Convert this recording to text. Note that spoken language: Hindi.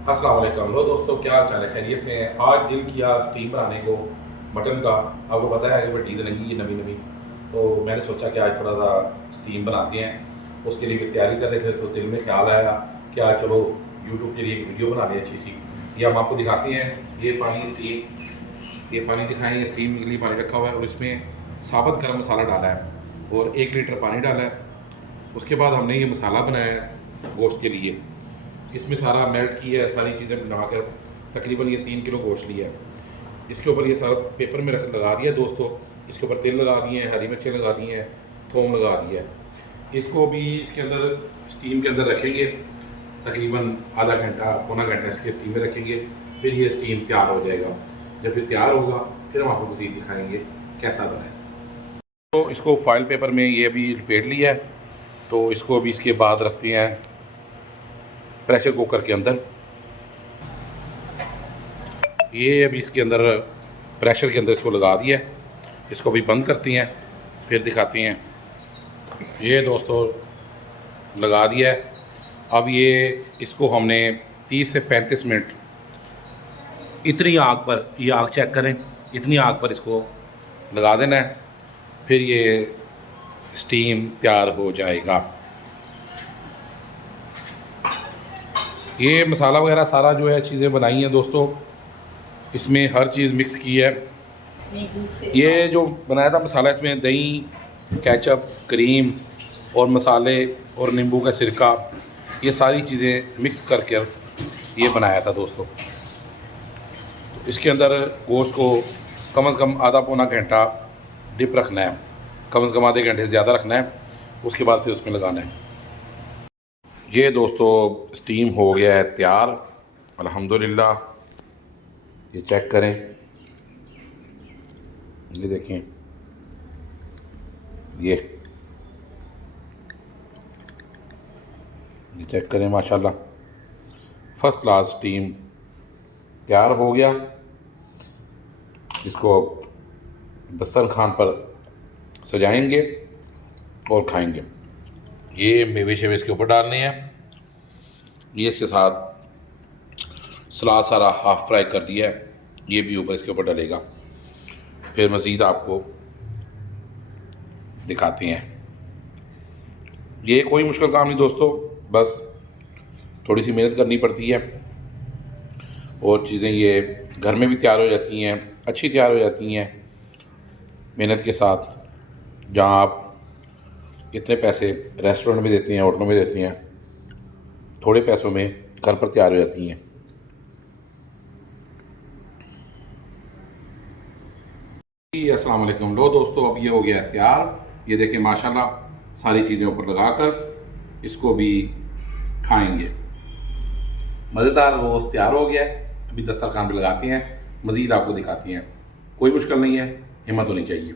अस्सलाम वालेकुम। हेलो दोस्तों, क्या हाल चाल है? खैरियत से हैं? आज दिल किया स्टीम बनाने को मटन का। आपको पता है कि भाई ईद लगी है नवी नवी, तो मैंने सोचा कि आज थोड़ा सा स्टीम बनाते हैं। उसके लिए भी तैयारी कर रहे थे तो दिल में ख्याल आया कि आज चलो यूट्यूब के लिए एक वीडियो बना लें अच्छी सी। ये हम आपको दिखाते हैं। ये पानी स्टीम, ये पानी दिखाएं, ये स्टीम के लिए पानी रखा हुआ है और इसमें साबुत गर्म मसाला डाला है और 1 लीटर पानी डाला है। उसके बाद हमने ये मसाला बनाया है गोश्त के लिए। इसमें सारा मेल्ट किया है, सारी चीज़ें बनाकर तकरीबन ये 3 किलो गोश्त लिया है। इसके ऊपर ये सारा पेपर में रख लगा दिया दोस्तों। इसके ऊपर तेल लगा दिए हैं, हरी मिर्चें लगा दी हैं, थोम लगा दिया है। इसको भी इसके अंदर स्टीम के अंदर रखेंगे तकरीबन आधा घंटा पौना घंटा इसके स्टीम में रखेंगे। फिर ये स्टीम तैयार हो जाएगा। जब फिर तैयार होगा फिर हम आपको मज़ीद दिखाएँगे कैसा बना है। तो इसको फॉइल पेपर में ये अभी लपेट लिया है, तो इसको अभी इसके बाद रखते हैं प्रेशर कुकर के अंदर। ये अभी इसके अंदर प्रेशर के अंदर इसको लगा दिया है। इसको अभी बंद करती हैं, फिर दिखाती हैं। ये दोस्तों लगा दिया है। अब ये इसको हमने 30 से 35 मिनट इतनी आग पर, ये आग चेक करें, इतनी आग पर इसको लगा देना है। फिर ये स्टीम तैयार हो जाएगा। ये मसाला वगैरह सारा जो है चीज़ें बनाई हैं दोस्तों, इसमें हर चीज़ मिक्स की है। ये जो बनाया था मसाला, इसमें दही, केचप, क्रीम और मसाले और नींबू का सिरका, ये सारी चीज़ें मिक्स करके ये बनाया था दोस्तों। इसके अंदर गोश्त को कम से कम आधा पौना घंटा डिप रखना है, कम से कम आधे घंटे से ज़्यादा रखना है। उसके बाद फिर उसमें लगाना है। ये दोस्तों स्टीम हो गया है तैयार अल्हम्दुलिल्लाह। ये चेक करें, ये देखें, ये चेक करें, माशाल्लाह फर्स्ट क्लास स्टीम तैयार हो गया। इसको दस्तरखान पर सजाएंगे और खाएंगे। ये मेवे शेवे इसके ऊपर डालने हैं। ये इसके साथ सलाद सारा हाफ फ्राई कर दिया है, ये भी ऊपर इसके ऊपर डलेगा। फिर मज़ीद आपको दिखाते हैं। ये कोई मुश्किल काम नहीं दोस्तों, बस थोड़ी सी मेहनत करनी पड़ती है और चीज़ें ये घर में भी तैयार हो जाती हैं, अच्छी तैयार हो जाती हैं मेहनत के साथ। जहाँ आप इतने पैसे रेस्टोरेंट में देते हैं, होटलों में देते हैं, थोड़े पैसों में घर पर तैयार हो जाती हैं। अस्सलाम वालेकुम। लो दोस्तों, अब ये हो गया है तैयार। ये देखें माशाल्लाह सारी चीज़ें ऊपर लगाकर इसको भी खाएंगे। मज़ेदार रोस्ट तैयार हो गया है। अभी दस्तरखान पे लगाते हैं, मज़ीद आपको दिखाती हैं। कोई मुश्किल नहीं है, हिम्मत होनी चाहिए।